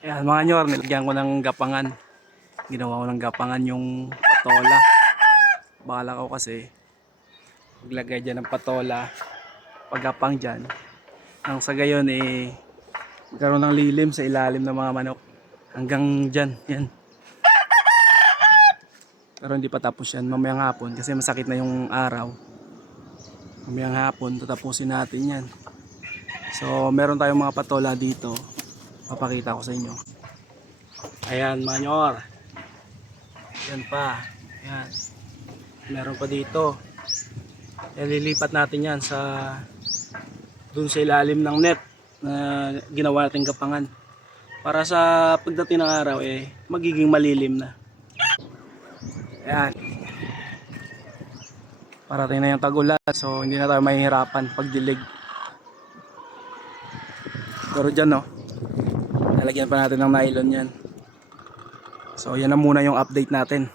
Ayan mga nyor, nilagyan ko ng gapangan. Ginawa ko ng gapangan yung patola. Bala ko kasi maglagay dyan ng patola, paggapang dyan. Nang sa gayon magkaroon ng lilim sa ilalim ng mga manok. Hanggang dyan, yan. Pero hindi pa tapos yan, mamayang hapon kasi masakit na yung araw. Mamayang hapon, tatapusin natin yan. So meron tayong mga patola dito. Papakita ko sa inyo. Ayan mga nyor. Yan pa. Yan. Meron pa dito. Lilipat natin yan dun sa ilalim ng net na ginawa nating gapangan. Para sa pagdating ng araw magiging malilim na. Ayan. Parating na yung tag-ulan, so hindi na tayo mahihirapan pagdilig. Pero dyan lalagyan pa natin ng nylon yan. So yan na muna yung update natin.